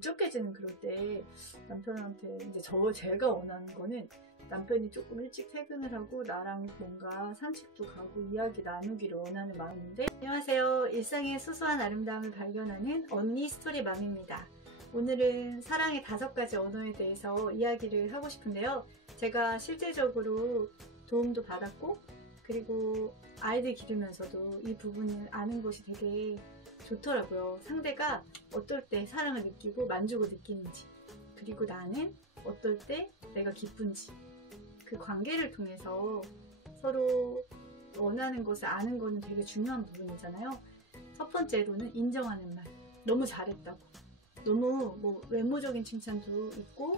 울적해지는 그럴 때 남편한테 이제 제가 원하는 거는 남편이 조금 일찍 퇴근을 하고 나랑 뭔가 산책도 가고 이야기 나누기를 원하는 마음인데, 안녕하세요. 일상의 소소한 아름다움을 발견하는 언니 스토리맘입니다. 오늘은 사랑의 5가지 언어에 대해서 이야기를 하고 싶은데요. 제가 실질적으로 도움도 받았고, 그리고 아이들 기르면서도 이 부분을 아는 것이 되게 좋더라고요. 상대가 어떨 때 사랑을 느끼고 만족을 느끼는지, 그리고 나는 어떨 때 내가 기쁜지, 그 관계를 통해서 서로 원하는 것을 아는 거는 되게 중요한 부분이잖아요. 첫 번째로는 인정하는 말. 너무 잘했다고. 너무 뭐 외모적인 칭찬도 있고,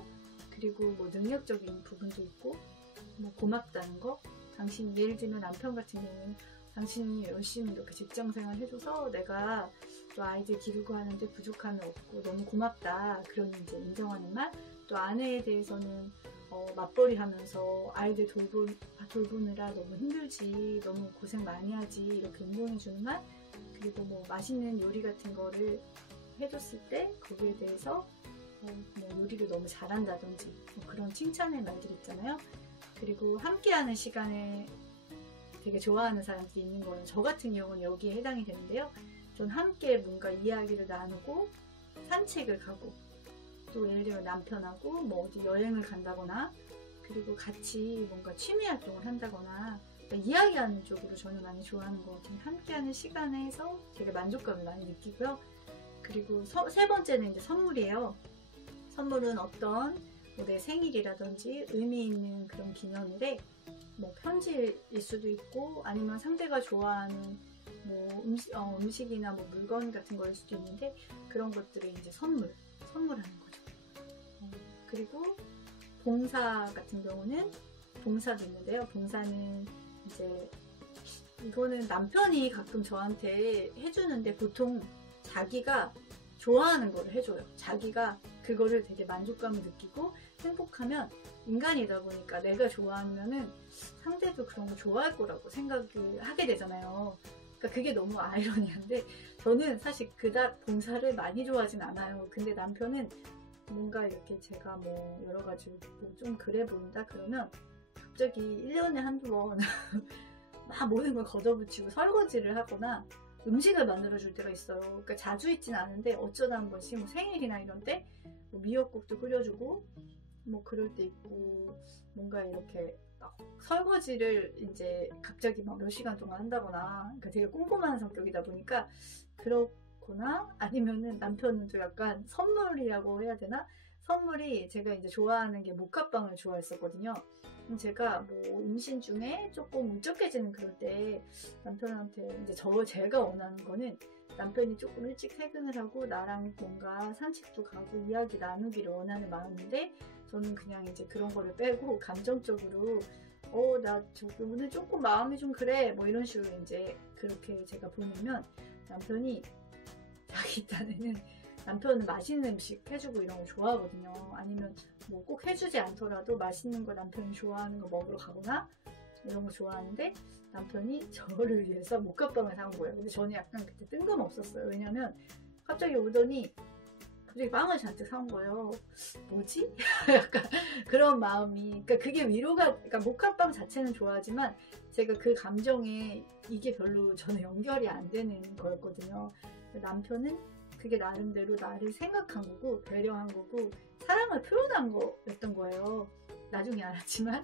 그리고 뭐 능력적인 부분도 있고, 뭐 고맙다는 거. 당신이, 예를 들면 남편 같은 경우는 당신이 열심히 이렇게 직장생활 해줘서 내가 또 아이들 기르고 하는데 부족함이 없고 너무 고맙다. 그런 이제 인정하는 말. 또 아내에 대해서는 맞벌이 하면서 아이들 돌보느라 너무 힘들지, 너무 고생 많이 하지, 이렇게 인정해주는 말. 그리고 뭐 맛있는 요리 같은 거를 해줬을 때 거기에 대해서 뭐 요리를 너무 잘한다든지 뭐 그런 칭찬의 말들 있잖아요. 그리고 함께하는 시간에 되게 좋아하는 사람들이 있는 거예요. 저 같은 경우는 여기에 해당이 되는데요. 전 함께 뭔가 이야기를 나누고 산책을 가고, 또 예를 들면 남편하고 뭐 어디 여행을 간다거나, 그리고 같이 뭔가 취미 활동을 한다거나, 그러니까 이야기하는 쪽으로 저는 많이 좋아하는 것 같아요. 함께하는 시간에서 되게 만족감을 많이 느끼고요. 그리고 세 번째는 이제 선물이에요. 선물은 어떤 내 생일이라든지 의미 있는 그런 기념일에 뭐 편지일 수도 있고, 아니면 상대가 좋아하는 뭐 음식이나 뭐 물건 같은 거일 수도 있는데, 그런 것들을 이제 선물하는 거죠. 그리고 봉사 같은 경우는 봉사도 있는데요. 봉사는 이제 이거는 남편이 가끔 저한테 해주는데, 보통 자기가 좋아하는 거를 해줘요. 자기가 그거를 되게 만족감을 느끼고 행복하면, 인간이다 보니까 내가 좋아하면은 상대도 그런 거 좋아할 거라고 생각을 하게 되잖아요. 그러니까 그게 너무 아이러니한데, 저는 사실 그닥 봉사를 많이 좋아하진 않아요. 근데 남편은 뭔가 이렇게 제가 뭐 여러 가지 뭐 좀 그래 보인다 그러면 갑자기 1년에 한두 번 막 모든 걸 걷어붙이고 설거지를 하거나 음식을 만들어줄 때가 있어요. 그러니까 자주 있진 않은데 어쩌다 한 번씩 뭐 생일이나 이런 때 뭐 미역국도 끓여주고 뭐 그럴 때 있고, 뭔가 이렇게 막 설거지를 이제 갑자기 막 몇 시간 동안 한다거나, 그러니까 되게 꼼꼼한 성격이다 보니까 그렇거나, 아니면은 남편은 또 약간 선물이라고 해야 되나? 선물이, 제가 이제 좋아하는 게 모카빵을 좋아했었거든요. 제가 뭐 임신 중에 조금 울적해지는 그럴 때 남편한테 이제 제가 원하는 거는 남편이 조금 일찍 퇴근을 하고 나랑 뭔가 산책도 가고 이야기 나누기를 원하는 마음인데, 저는 그냥 이제 그런 거를 빼고 감정적으로 나 오늘 조금 마음이 좀 그래 뭐 이런 식으로 이제 그렇게 제가 보내면, 남편이 자기 딴에는, 남편은 맛있는 음식 해주고 이런 거 좋아하거든요. 아니면 뭐 꼭 해주지 않더라도 맛있는 거 남편이 좋아하는 거 먹으러 가거나 이런 거 좋아하는데, 남편이 저를 위해서 모카빵을 사온 거예요. 근데 저는 약간 그때 뜬금없었어요. 왜냐면 갑자기 오더니 갑자기 빵을 잔뜩 사온 거예요. 뭐지? 약간 그런 마음이, 그러니까 그게 위로가, 그러니까 모카빵 자체는 좋아하지만 제가 그 감정에 이게 별로 저는 연결이 안 되는 거였거든요. 남편은 그게 나름대로 나를 생각한 거고 배려한 거고 사랑을 표현한 거였던 거예요. 나중에 알았지만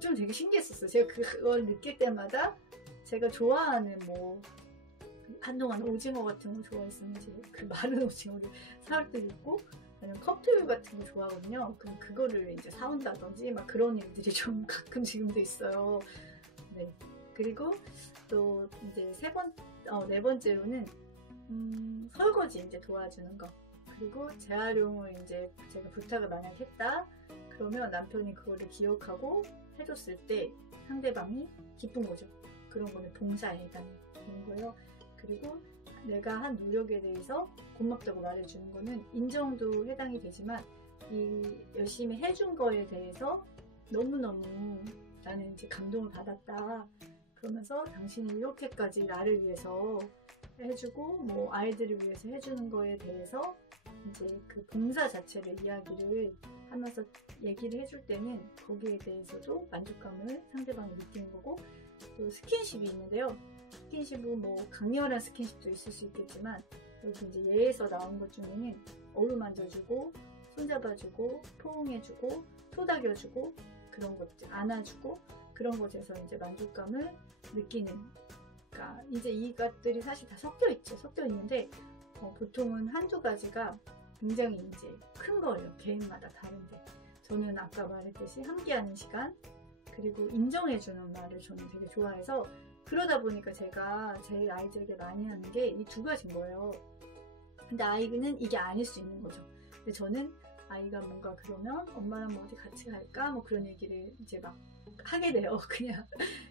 좀 되게 신기했었어요. 제가 그걸 느낄 때마다 제가 좋아하는 뭐 한동안 오징어 같은 거 좋아했었는지 그 마른 오징어를 사올 때도 있고, 아니면 컵토유 같은 거 좋아하거든요. 그럼 그거를 이제 사온다든지 막 그런 일들이 좀 가끔 지금도 있어요. 네. 그리고 또 이제 네 번째로는 설거지 이제 도와주는 거. 그리고 재활용을 이제 제가 부탁을 만약 했다 그러면 남편이 그거를 기억하고 해줬을 때 상대방이 기쁜 거죠. 그런 거는 봉사에 해당되는 거예요. 그리고 내가 한 노력에 대해서 고맙다고 말해주는 거는 인정도 해당이 되지만, 이 열심히 해준 거에 대해서 너무너무 나는 이제 감동을 받았다 그러면서, 당신이 이렇게까지 나를 위해서 해주고 뭐 아이들을 위해서 해주는 거에 대해서 이제 그 봉사 자체를 이야기를 하면서 얘기를 해줄 때는 거기에 대해서도 만족감을 상대방이 느끼는 거고, 또 스킨십이 있는데요. 스킨십은 뭐 강렬한 스킨십도 있을 수 있겠지만, 여기 이제 예에서 나온 것 중에는 어루만져주고 손잡아주고 포옹해주고 토닥여주고 그런 것들, 안아주고 그런 것에서 이제 만족감을 느끼는, 그러니까 이제 이것들이 사실 다 섞여 있죠. 섞여 있는데 보통은 한두 가지가 굉장히 이제 큰 거예요. 개인마다 다른데, 저는 아까 말했듯이 함께하는 시간, 그리고 인정해주는 말을 저는 되게 좋아해서, 그러다 보니까 제가 제 아이들에게 많이 하는 게 이 두 가지인 거예요. 근데 아이는 이게 아닐 수 있는 거죠. 근데 저는 아이가 뭔가 그러면 엄마랑 뭐 어디 같이 갈까? 뭐 그런 얘기를 이제 막 하게 돼요. 그냥.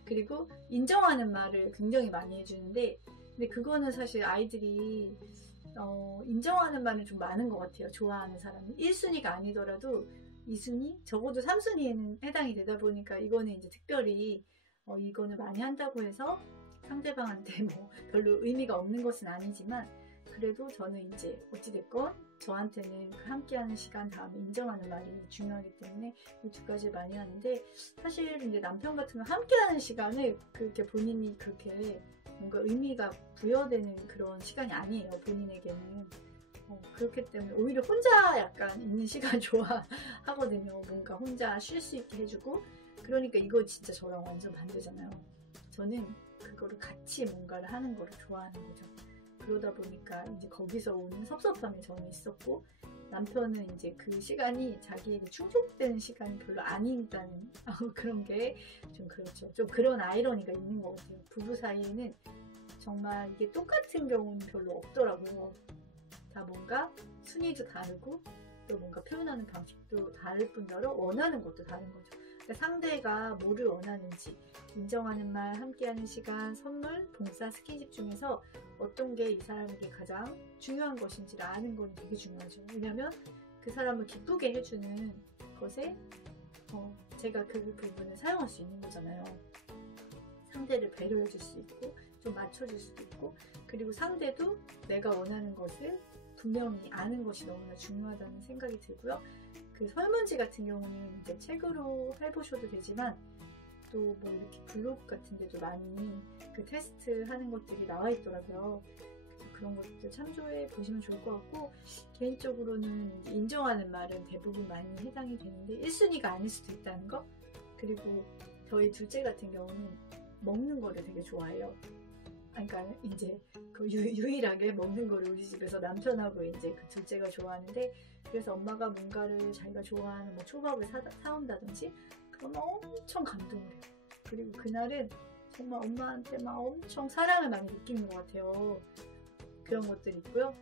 그리고 인정하는 말을 굉장히 많이 해주는데, 근데 그거는 사실 아이들이 인정하는 말은 좀 많은 것 같아요. 좋아하는 사람이 1순위가 아니더라도 2순위, 적어도 3순위에는 해당이 되다 보니까, 이거는 이제 특별히 이거는 많이 한다고 해서 상대방한테 뭐 별로 의미가 없는 것은 아니지만, 그래도 저는 이제 어찌됐건 저한테는 그 함께하는 시간 다음에 인정하는 말이 중요하기 때문에 이 두 가지 많이 하는데, 사실 이제 남편 같은 건 함께하는 시간을 그렇게 본인이 그렇게 뭔가 의미가 부여되는 그런 시간이 아니에요. 본인에게는. 그렇기 때문에 오히려 혼자 약간 있는 시간 좋아하거든요. 뭔가 혼자 쉴 수 있게 해주고. 그러니까 이거 진짜 저랑 완전 반대잖아요. 저는 그거를 같이 뭔가를 하는 거를 좋아하는 거죠. 그러다 보니까 이제 거기서 오는 섭섭함이 저는 있었고, 남편은 이제 그 시간이 자기에게 충족되는 시간이 별로 아니다는 그런 게 좀 그렇죠. 좀 그런 아이러니가 있는 것 같아요. 부부 사이에는 정말 이게 똑같은 경우는 별로 없더라고요. 다 뭔가 순위도 다르고 또 뭔가 표현하는 방식도 다를 뿐더러 원하는 것도 다른 거죠. 그러니까 상대가 뭐를 원하는지, 인정하는 말, 함께하는 시간, 선물, 봉사, 스킨십 중에서 어떤 게 이 사람에게 가장 중요한 것인지를 아는 건 되게 중요하죠. 왜냐면 그 사람을 기쁘게 해주는 것에 제가 그 부분을 사용할 수 있는 거잖아요. 상대를 배려해 줄 수 있고 좀 맞춰줄 수도 있고, 그리고 상대도 내가 원하는 것을 분명히 아는 것이 너무나 중요하다는 생각이 들고요. 그 설문지 같은 경우는 이제 책으로 해보셔도 되지만, 또 뭐 이렇게 블로그 같은 데도 많이 그 테스트 하는 것들이 나와 있더라고요. 그래서 그런 것들 참조해 보시면 좋을 것 같고, 개인적으로는 인정하는 말은 대부분 많이 해당이 되는데 1순위가 아닐 수도 있다는 거. 그리고 저희 둘째 같은 경우는 먹는 거를 되게 좋아해요. 그러니까 이제 그 유일하게 먹는 거를 우리 집에서 남편하고 이제 그 둘째가 좋아하는데, 그래서 엄마가 뭔가를 자기가 좋아하는 뭐 초밥을 사온다든지 그러면 엄청 감동을 해요. 그리고 그날은 정말 엄마한테 막 엄청 사랑을 많이 느끼는 것 같아요. 그런 것들이 있고요.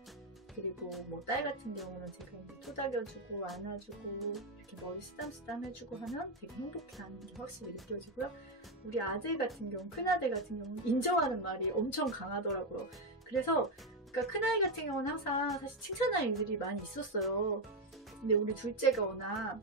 그리고 뭐 딸 같은 경우는 제가 토닥여주고 안아주고 이렇게 머리 쓰담쓰담 해주고 하면 되게 행복해하는 게 확실히 느껴지고요. 우리 아들 같은 경우, 큰아들 같은 경우는 인정하는 말이 엄청 강하더라고요. 그래서 그러니까 큰아이 같은 경우는 항상 사실 칭찬할 일들이 많이 있었어요. 근데 우리 둘째가 워낙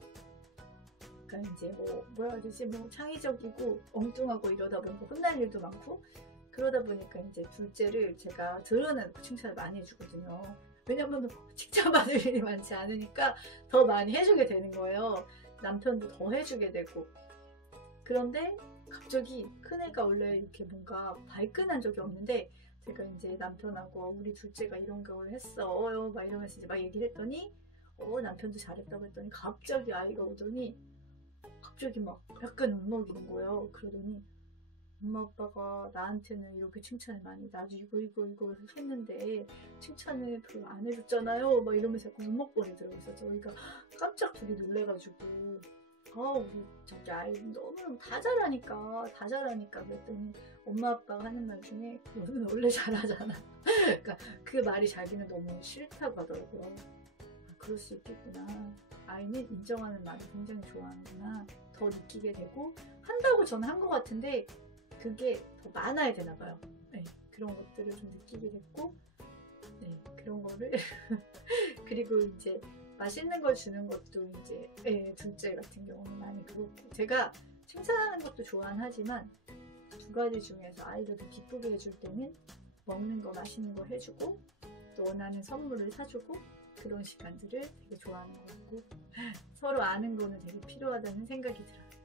그러니까 이제 뭐라 해야 되지, 뭐 창의적이고 엉뚱하고 이러다 보니까 혼날 일도 많고, 그러다 보니까 이제 둘째를 제가 드러내고 칭찬을 많이 해주거든요. 왜냐면 칭찬받을 일이 많지 않으니까 더 많이 해주게 되는 거예요. 남편도 더 해주게 되고. 그런데 갑자기 큰애가 원래 이렇게 뭔가 발끈한 적이 없는데, 제가 이제 남편하고 우리 둘째가 이런 걸 했어요 막 이러면서 이제 막 얘기를 했더니 남편도 잘했다고 했더니 갑자기 아이가 오더니 갑자기 막 약간 울먹이는 거예요. 그러더니 엄마 아빠가 나한테는 이렇게 칭찬을 많이, 나도 이거 했는데 칭찬을 별로 안 해줬잖아요 막 이러면서 자꾸 울먹거리더라고요. 그래서 저희가 깜짝 둘이 놀래가지고 우리 저기 아이 너무 다 잘하니까 그랬더니 엄마 아빠가 하는 말 중에 너는 원래 잘하잖아. 그러니까 그 말이 자기는 너무 싫다고 하더라고요. 그럴 수 있겠구나. 아이는 인정하는 말을 굉장히 좋아하는구나. 더 느끼게 되고, 한다고 저는 한 것 같은데 그게 더 많아야 되나 봐요. 네, 그런 것들을 좀 느끼게 됐고, 네, 그런 거를 그리고 이제 맛있는 걸 주는 것도 이제 둘째 같은 경우는 많이 그렇고, 제가 칭찬하는 것도 좋아는 하지만 두 가지 중에서 아이를 더 기쁘게 해줄 때는 먹는 거, 맛있는 거 해주고, 또 원하는 선물을 사주고, 그런 시간들을 되게 좋아하는 것 같고 서로 아는 거는 되게 필요하다는 생각이 들어요.